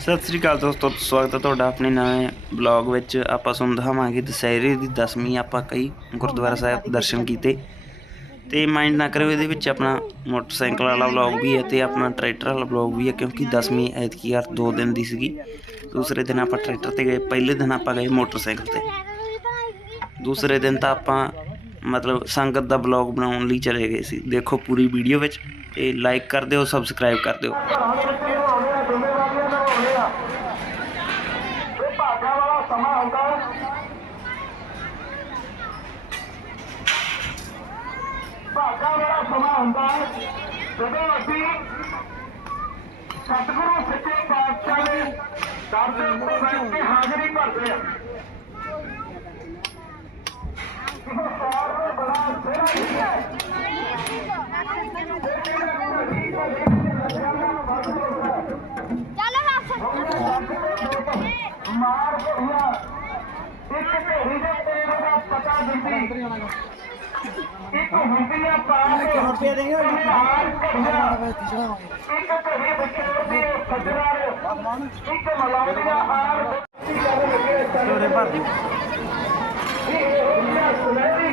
ਸਤਿ ਸ੍ਰੀ ਅਕਾਲ ਦੋਸਤੋ, ਸਵਾਗਤ ਹੈ ਤੁਹਾਡਾ ਆਪਣੇ ਨਵੇਂ ਬਲੌਗ ਵਿੱਚ। ਆਪਾਂ ਤੁਹਾਨੂੰ ਦਿਖਾਵਾਂਗੇ ਦੁਸਹਿਰੇ ਦੀ ਦਸਵੀਂ, ਆਪਾਂ ਕਈ ਗੁਰਦੁਆਰਾ ਸਾਹਿਬ ਦਰਸ਼ਨ ਕੀਤੇ। ਤੇ ਮਾਈਂਡ ਨਾ ਕਰਿਓ, ਇਹਦੇ ਵਿੱਚ ਆਪਣਾ ਮੋਟਰਸਾਈਕਲ ਵਾਲਾ ਬਲੌਗ ਵੀ ਹੈ ਤੇ ਆਪਣਾ ਟਰੈਕਟਰ ਵਾਲਾ ਬਲੌਗ ਵੀ ਹੈ, ਕਿਉਂਕਿ ਦਸਵੀਂ ਐਤਕੀ ਯਾਰ ਦੋ ਦਿਨ ਦੀ ਸੀਗੀ। ਦੂਸਰੇ ਦਿਨ ਆਪਾਂ ਟਰੈਕਟਰ ਤੇ ਗਏ, ਪਹਿਲੇ ਦਿਨ ਆਪਾਂ ਗਏ ਮੋਟਰਸਾਈਕਲ ਤੇ। ਦੂਸਰੇ ਦਿਨ ਤਾਂ ਆਪਾਂ ਮਤਲਬ ਸੰਗਤ ਦਾ ਬਲੌਗ ਬਣਾਉਣ ਲਈ ਚਲੇ ਗਏ ਸੀ। ਦੇਖੋ ਪੂਰੀ ਵੀਡੀਓ ਵਿੱਚ, ਤੇ ਲਾਈਕ ਕਰ ਦਿਓ ਸਬਸਕ੍ਰਾਈਬ ਕਰ ਦਿਓ ਭਾਗਾਂ ਵਾਲਾ ਸਮਾਂ ਹੁੰਦਾ ਹੈ ਭਾਗਾਂ ਵਾਲਾ ਸਮਾਂ ਹੁੰਦਾ ਹੈ ਜਦੋਂ ਅਸੀਂ ਸਤਿਗੁਰੂ ਸੱਚੇ ਪਾਤਸ਼ਾਹ ਦੇ ਦਰ ਦੇ ਉੱਤੇ ਬੈਠ ਕੇ ਹਾਜ਼ਰੀ ਭਰਦੇ ਹਾਂ। ਇਹ ਸਾਰ ਦਾ ਬੜਾ ਸਿਹਰਾ ਹੀ ਹੈ। ਮਾਰ ਭਈਆ ਇੱਕ ਢੇਰੀ ਦੇ ਤੇਲ ਦਾ ਪਤਾ ਦਿੰਦੀ ਇੱਕ ਹੁੰਦੀਆਂ ਪਾ ਕੇ ਰੁਪਏ ਦੇ ਇੱਕ ਢੇਰੀ ਵਿਚੋਰ ਦੀ ਸੱਜਣਾ ਇੱਕ ਮਲਾਉਂਦੀਆਂ ਹਾਰ ਤੋਰੇ ਭਰ ਦਿਓ ਸੁਨਹਿਰੀ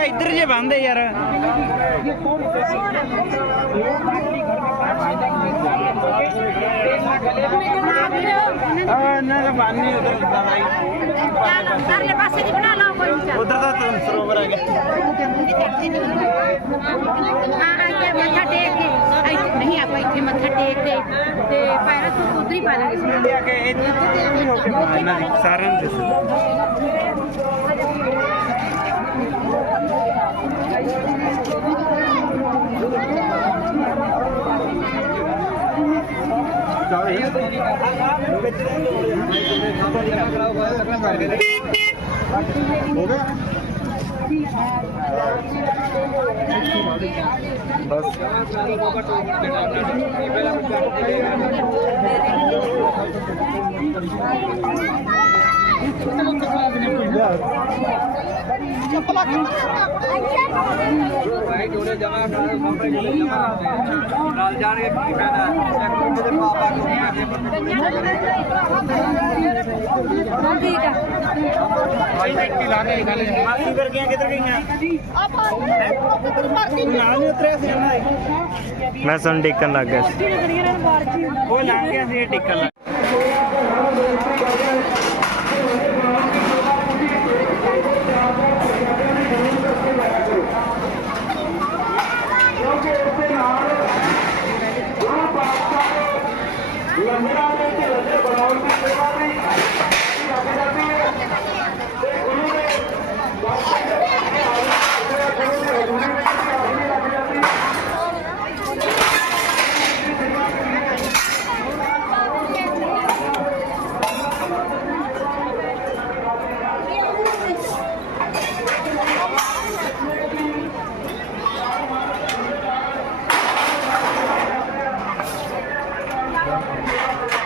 ਓਏ ਇੱਧਰ ਜੇ ਬੰਦ ਯਾਰ। ਆ ਨਾ ਲਬਾਨੀ ਉਧਰ ਦਵਾਈ ਅਰਲੇ ਉਧਰ ਦਾ ਤੁਮ ਸਰੋਵਰ ਆ ਗਿਆ ਆ ਆ ਕੇ ਮੱਥਾ ਟੇਕ ਕੇ। ਇੱਥੇ ਮੱਥਾ ਟੇਕ ਕੇ ਤੇ ਪੈਰਾਂ ਤੋਂ ਉਧਰੀ ਪਾ ਲਾਂਗੇ ਲਿਆ ਕੇ बस ਚੱਪਲਾਂ ਭਾਈ ਜੋੜੇ ਜਮਾ ਕਰਾ ਸਾਹਮਣੇ ਜੋੜੇ ਜਮਾ ਕਰਾ ਨਾਲ ਜਾਣਗੇ ਕੀ ਫਾਇਦਾ ਸੈਕਟਰ ਦੇ ਪਾਪਾ ਕੋ ਨਹੀਂ ਆਗੇ ਹਾਂ ਠੀਕ ਆ ਭਾਈ ਐਕਟੀ ਲਾ ਕੇ ਨਿਕਾਲੇ ਮਾਸੀ ਕਰ ਗਿਆ ਕਿੱਧਰ ਗਈਆਂ ਆਪਾਂ ਕਿੱਧਰ ਮਰਦੀ ਨਾਲ ਨਹੀਂ ਉਤਰਿਆ ਸੀ ਨਾ ਮੈਂ ਸੁਣ ਟਿਕਣ ਲੱਗ ਗਿਆ ਉਹ ਲੰਘ ਗਿਆ ਸੀ ਟਿਕਣ ਲੱਗ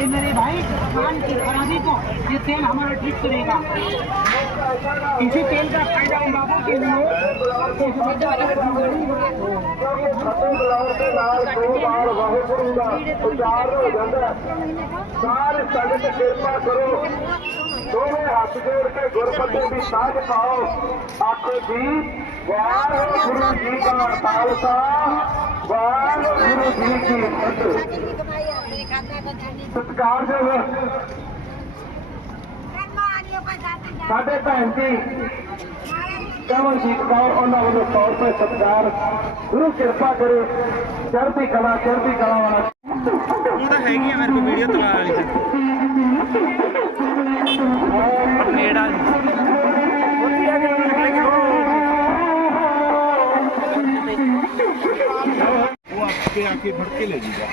ये मेरे भाई भगवान की खराबी को ये तेल हमारा ठीक करेगा इसी तेल का फायदा उन बाबू के लिए ਕਿਉਂਕਿ ਫਤਿਹ ਬੁਲਾਉਣ ਦੇ ਨਾਲ ਦੋ ਵਾਰ ਵਾਹਿਗੁਰੂ ਦਾ ਉਚਾਰ ਹੋ ਜਾਂਦਾ ਹੈ। ਸਾਰੇ ਸੰਗਤ ਕਿਰਪਾ ਕਰੋ ਦੋਵੇਂ ਹੱਥ ਜੋੜ ਕੇ ਗੁਰਪਤੀ ਦੀ ਸਾਝ ਪਾਓ ਆਖੋ ਜੀ ਵਾਹਿਗੁਰੂ ਜੀ ਦਾ ਖਾਲਸਾ ਵਾਹਿਗੁਰੂ ਜੀ ਕੀ ਫਤਿਹ ਸਤਿਕਾਰਯੋਗ ਸਾਡੇ ਭੈਣ ਜੀ ਕਮਲਜੀਤ ਕੌਰ ਉਹਨਾਂ ਵੱਲੋਂ 100 ਰੁਪਏ ਸਤਿਕਾਰ। ਗੁਰੂ ਕਿਰਪਾ ਕਰੇ ਚੜ੍ਹਦੀ ਕਲਾ ਚੜ੍ਹਦੀ ਕਲਾ ਵਾਲਾ। ਉਹ ਤਾਂ ਹੈਗੀ ਆ ਮੇਰੇ ਕੋਲ ਵੀਡੀਓ ਤਲਾ ਵਾਲੀ ਤਾਂ। ਨੇੜਾ ਉੱਥੇ ਆ ਕੇ ਨਿਕਲੇਗੀ ਉਹ ਆਪੇ ਆ ਕੇ ਫੜ ਕੇ ਲੈ ਜੀਗਾ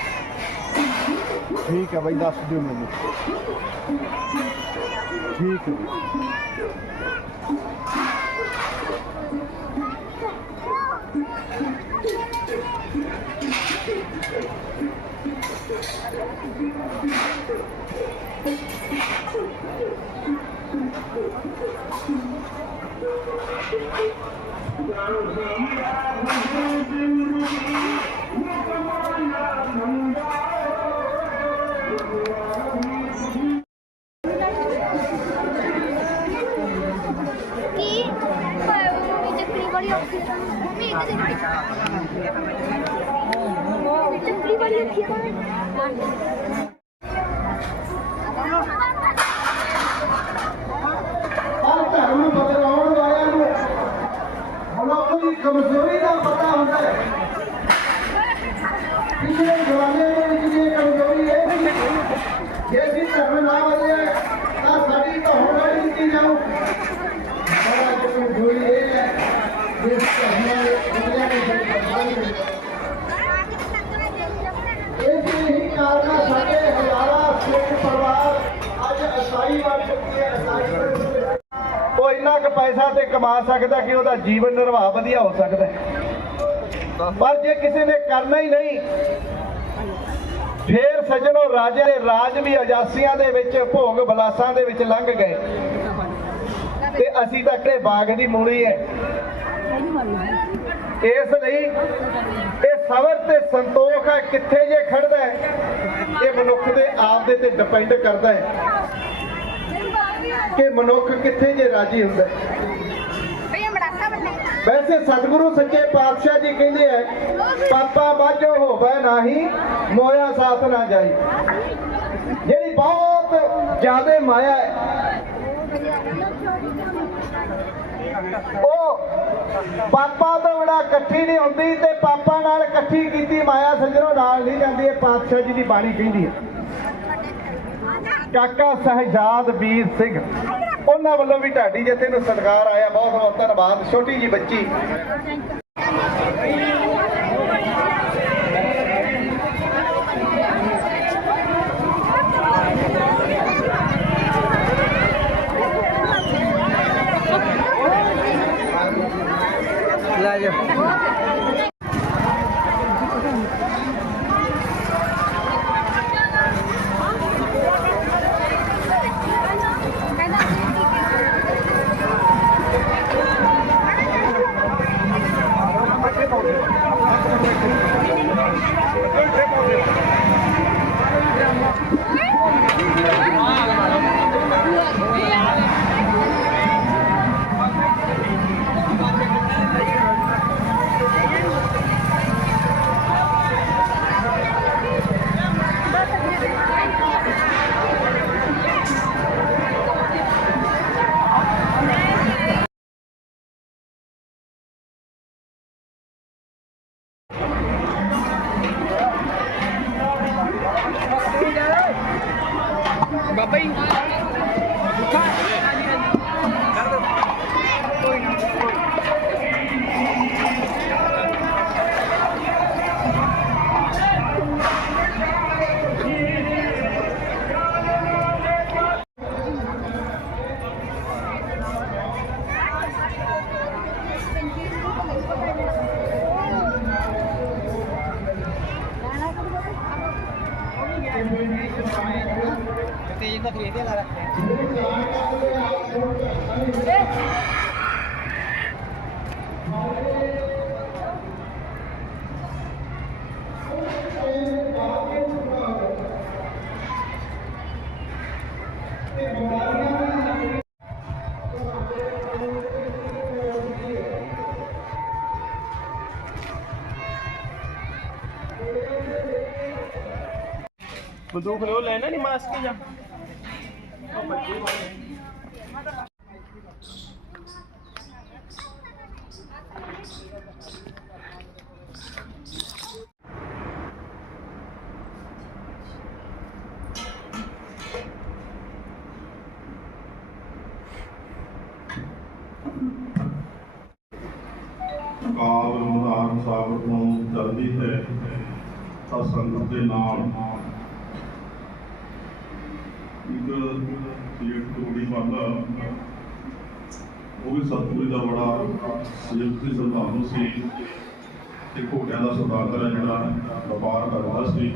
ਠੀਕ ਹੈ ਬਾਈ ਦੱਸ ਦਿਓ ਮੈਨੂੰ ਠੀਕ ਹੈ ਕੀ ਚੱਕਰੀ ਬੜੀ ਔਖੀ ਹੈ ਮੰਮੀ ਇੱਕ ਦਿਨ ਚੱਕਰੀ ਬੜੀ ਔਖੀ ਹੈ ਹਰ ਧਰਮ ਨੂੰ ਬਦਲਾਉਣ ਵਾਲਿਆਂ ਨੂੰ ਮਨੁੱਖ ਦੀ ਕਮਜ਼ੋਰੀ ਦਾ ਪਤਾ ਹੁੰਦਾ ਹੈ ਪਿਛਲੇ ਜ਼ਮਾਨੇ ਦੇ ਵਿੱਚ ਇਹ ਕਮਜ਼ੋਰੀ ਇਹ ਸੀ ਜੇ ਅਸੀਂ ਧਰਮ ਨਾ ਬਦਲਿਆ ਤਾਂ ਸਾਡੀ ਧੌਣ ਕੱਢ ਦਿੱਤੀ ਜਾਊ। ਸਾਡਾ ਜੋ ਕਮਜ਼ੋਰੀ ਇਹ ਹੈ ਜਿਸ ਧਰਮ ਨੇ ਨਹੀਂ ਬਦਲਿਆ ਇਸ ਹੀ ਕਾਰਨ ਸਾਡੇ ਹਜ਼ਾਰਾਂ ਸਿੱਖ ਪਰਿਵਾਰ ਅੱਜ ਅਸਾਈ ਬਣ ਚੁੱਕੇ ਅਸਾਈ ਉਹ ਇੰਨਾ ਕੁ ਪੈਸਾ ਤੇ ਕਮਾ ਸਕਦਾ ਕਿ ਉਹਦਾ ਜੀਵਨ ਨਿਰਵਾਹ ਵਧੀਆ ਹੋ ਸਕਦਾ ਪਰ ਜੇ ਕਿਸੇ ਨੇ ਕਰਨਾ ਹੀ ਨਹੀਂ, ਫੇਰ ਸੱਜਣੋ ਰਾਜੇ ਦੇ ਰਾਜ ਵੀ ਅਜਾਸੀਆਂ ਦੇ ਵਿੱਚ, ਭੋਗ ਬਲਾਸਾਂ ਦੇ ਵਿੱਚ ਲੰਘ ਗਏ। ਤੇ ਅਸੀਂ ਤਾਂ ਕਿਹੜੇ ਬਾਗ ਦੀ ਮੂਲੀ ਹੈ ਇਸ ਲਈ ਇਹ ਸਬਰ ਤੇ ਸੰਤੋਖ ਹੈ ਕਿੱਥੇ ਜੇ ਖੜਦਾ ਹੈ ਇਹ ਮਨੁੱਖ ਦੇ ਆਪ ਦੇ ਤੇ ਡਿਪੈਂਡ ਕਰਦਾ ਹੈ ਕਿ ਮਨੁੱਖ ਕਿੱਥੇ ਜੇ ਰਾਜੀ ਹੁੰਦਾ ਹੈ ਵੈਸੇ ਸਤਿਗੁਰੂ ਸੱਚੇ ਪਾਤਸ਼ਾਹ ਜੀ ਕਹਿੰਦੇ ਐ ਪਾਪਾ ਬਾਝੋ ਹੋਵੇ ਨਾਹੀ, ਮੋਇਆ ਸਾਥ ਨਾ ਜਾਈ। ਜਿਹੜੀ ਬਹੁਤ ਜ਼ਿਆਦਾ ਮਾਇਆ ਹੈ, ਉਹ ਪਾਪਾ ਤੋਂ ਬੜਾ ਇਕੱਠੀ ਨਹੀਂ ਹੁੰਦੀ ਤੇ ਪਾਪਾ ਨਾਲ ਇਕੱਠੀ ਕੀਤੀ ਮਾਇਆ ਸੱਜਣੋ ਨਾਲ ਨਹੀਂ ਜਾਂਦੀ, ਇਹ ਪਾਤਸ਼ਾਹ ਜੀ ਦੀ ਬਾਣੀ ਕਹਿੰਦੀ ਹੈ। ਕਾਕਾ ਸਹਿਜਾਦ ਵੀਰ ਸਿੰਘ। ਉਹਨਾਂ ਵੱਲੋਂ ਵੀ ਢਾਡੀ ਜਥੇ ਨੂੰ ਸਤਿਕਾਰ ਆਇਆ ਬਹੁਤ ਬਹੁਤ ਧੰਨਵਾਦ ਛੋਟੀ ਜੀ ਬੱਚੀ। ਤੇਜ ਤਾਂ ਫੇਰ ਲਾ ਰੱਖਿਆ। ਬੰਦੂਕ ਲੋ ਲੈਣਾ ਨਹੀਂ ਮਾਸਕ ਜਾਂ। ਕਾਲ ਮਹਾਨ ਸਾਗਰ ਨੂੰ ਚਲਦੀ ਹੈ। ਤਾਂ ਸੰਗਤ ਦੇ ਨਾਲ ਇੱਕ ਸੀਟ ਟੂੜੀ ਵਾਲਾ ਉਹ ਵੀ ਸਤਿਗੁਰੂ ਦਾ ਬੜਾ ਸੰਯੁਕਤੀ ਸਰਦਾਰੂ ਸੀ ਤੇ ਘੋੜਿਆਂ ਦਾ ਸਰਦਾਰ ਹੈ ਜਿਹੜਾ ਵਪਾਰ ਕਰਦਾ ਸੀ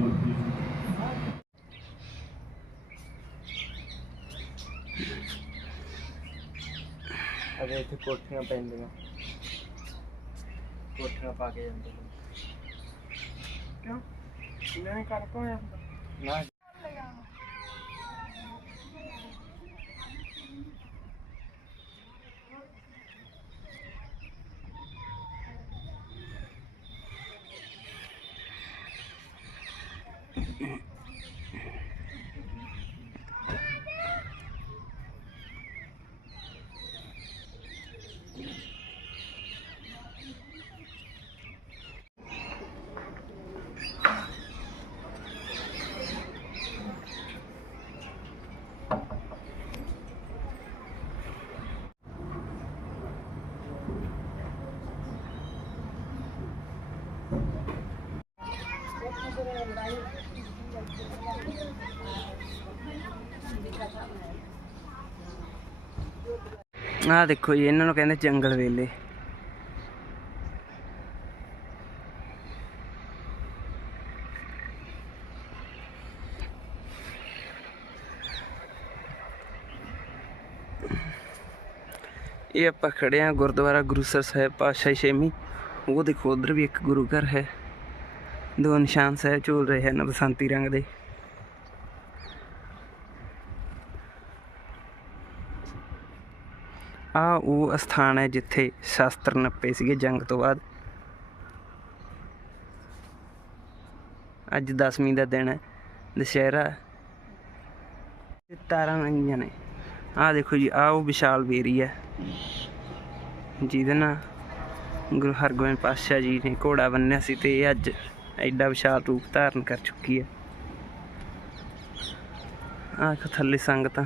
ਅਜੇ ਇੱਥੇ ਕੋਠੀਆਂ ਪੈਂਦੀਆਂ। ਕੋਠੀਆਂ ਪਾ ਕੇ ਜਾਂਦੇ ਨੇ। ਕਿਉਂ? ਇਹਨਾਂ ਨੇ ਕਰ ਕੋਇਆ ਨਾ ਆਹ ਦੇਖੋ ਜੀ, ਇਹਨਾਂ ਨੂੰ ਕਹਿੰਦੇ ਜੰਗਲ ਵੇਲੇ। ਇਹ ਆਪਾਂ ਖੜੇ ਆ ਗੁਰਦੁਆਰਾ ਗੁਰੂਸਰ ਸਾਹਿਬ ਪਾਤਸ਼ਾਹੀ ਛੇਵੀਂ। ਉਹ ਦੇਖੋ, ਉਧਰ ਵੀ ਇੱਕ ਗੁਰੂ ਘਰ ਹੈ। ਦੋ ਨਿਸ਼ਾਨ ਸਾਹਿਬ ਝੂਲ ਰਹੇ ਹਨ ਬਸੰਤੀ ਰੰਗ ਦੇ। ਆ ਉਹ ਸਥਾਨ ਹੈ ਜਿੱਥੇ ਸ਼ਸਤਰ ਨੱਪੇ ਸੀਗੇ ਜੰਗ ਤੋਂ ਬਾਅਦ। ਅੱਜ 10ਵੀਂ ਦਾ ਦਿਨ ਹੈ, ਦੁਸ਼ਹਿਰਾ। ਤੇ ਤਾਰਾਂ ਲੰਗੀਆਂ ਨੇ। ਆ ਦੇਖੋ ਜੀ, ਆ ਉਹ ਵਿਸ਼ਾਲ ਬੇਰੀ ਹੈ। ਜਿਹਦੇ ਨਾਲ ਗੁਰੂ ਹਰਗੋਬਿੰਦ ਪਾਤਸ਼ਾਹ ਜੀ ਨੇ ਘੋੜਾ ਬੰਨਿਆ ਸੀ ਤੇ ਇਹ ਅੱਜ ਐਡਾ ਵਿਸ਼ਾਲ ਰੂਪ ਧਾਰਨ ਕਰ ਚੁੱਕੀ ਹੈ। ਆਹ ਥੱਲੇ ਸੰਗਤਾਂ।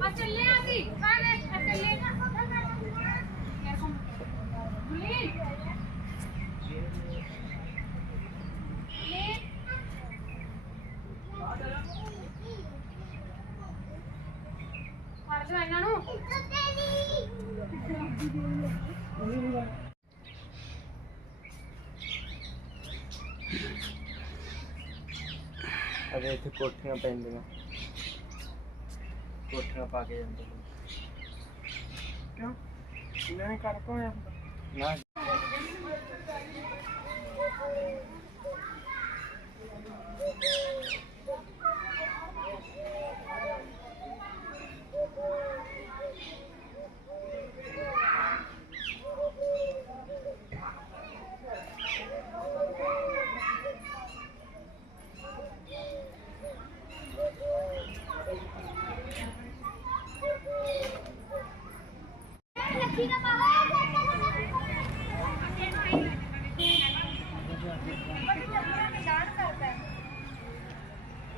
ਆ ਚੱਲੇ ਆ ਸੀ ਕਾਲੇ ਆ ਚੱਲੇ ਨਾ ਬੁਲੀ ਫੜ ਜਾ ਅਜੇ ਇੱਥੇ ਕੋਠੀਆਂ ਪੈਂਦੀਆਂ। ਕੋਠੀਆਂ ਪਾ ਕੇ ਜਾਂਦੇ ਨੇ। ਕਿਉਂ? ਇਹਨਾਂ ਨੇ ਕਰ ਕੋਇਆ ਨਾ ਕੱਚੀ ਦਾ ਪਾਵਾ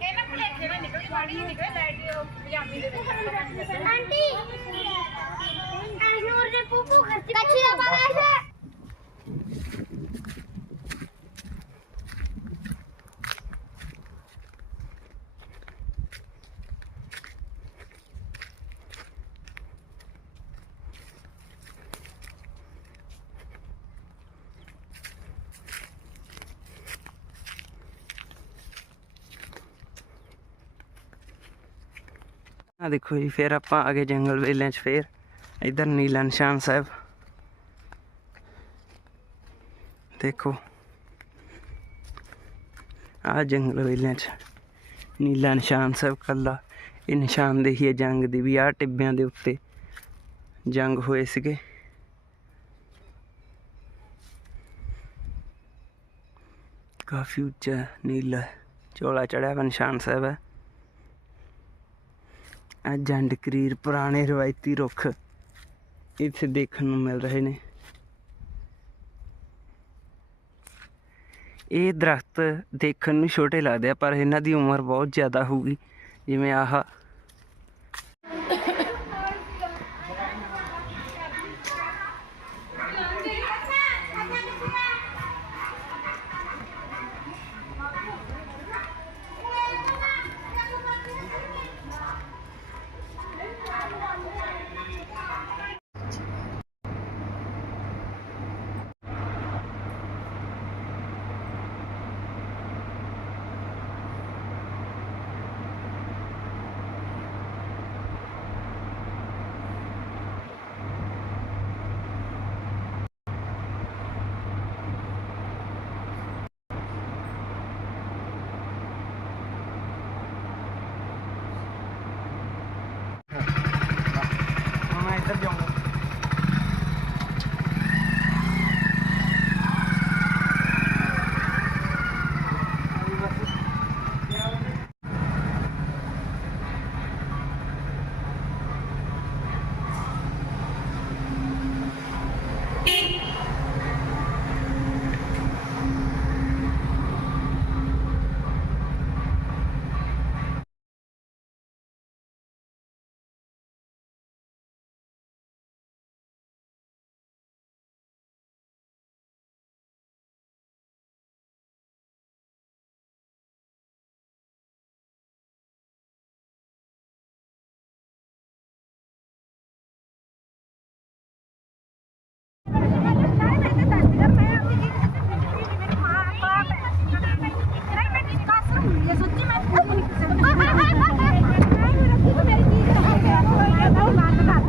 ਇਹਨਾਂ ਕੋਲ ਇੱਥੇ ਨਾ ਨਿਕਲੀ ਮਾੜੀ ਜਿਹੀ ਨਿਕਲੇ ਲਾਈਟ ਪੰਜਾਬੀ ਦੇ ਵਿੱਚ ਆਂਟੀ ਨੂਰ ਦੇ ਪੂਪੂ ਕੱਚੀ ਦਾ ਪਾਵਾ ਆ ਦੇਖੋ ਜੀ, ਫਿਰ ਆਪਾਂ ਆ ਗਏ ਜੰਗਲ ਵੇਲਿਆਂ 'ਚ ਫੇਰ। ਇਧਰ ਨੀਲਾ ਨਿਸ਼ਾਨ ਸਾਹਿਬ। ਦੇਖੋ। ਆ ਜੰਗਲ ਵੇਲਿਆਂ 'ਚ। ਨੀਲਾ ਨਿਸ਼ਾਨ ਸਾਹਿਬ ਕੱਲਾ। ਇਹ ਨਿਸ਼ਾਨਦੇਹੀ ਹੈ ਜੰਗ ਦੀ ਵੀ। ਆ ਟਿੱਬਿਆਂ ਦੇ ਉੱਤੇ ਜੰਗ ਹੋਏ ਸੀਗੇ। ਕਾਫੀ ਉੱਚਾ ਨੀਲਾ ਚੋਲਾ ਚੜਿਆ ਵਾ ਨਿਸ਼ਾਨ ਸਾਹਿਬ ਹੈ। ਆ ਜੰਡ ਕਰੀਰ, ਪੁਰਾਣੇ ਰਵਾਇਤੀ ਰੁੱਖ ਇੱਥੇ ਦੇਖਣ ਨੂੰ ਮਿਲ ਰਹੇ ਨੇ। ਇਹ ਦਰਖਤ ਦੇਖਣ ਨੂੰ ਛੋਟੇ ਲੱਗਦੇ ਆ, ਪਰ ਇਹਨਾਂ ਦੀ ਉਮਰ ਬਹੁਤ ਜ਼ਿਆਦਾ ਹੋਊਗੀ। ਜਿਵੇਂ ਆਹ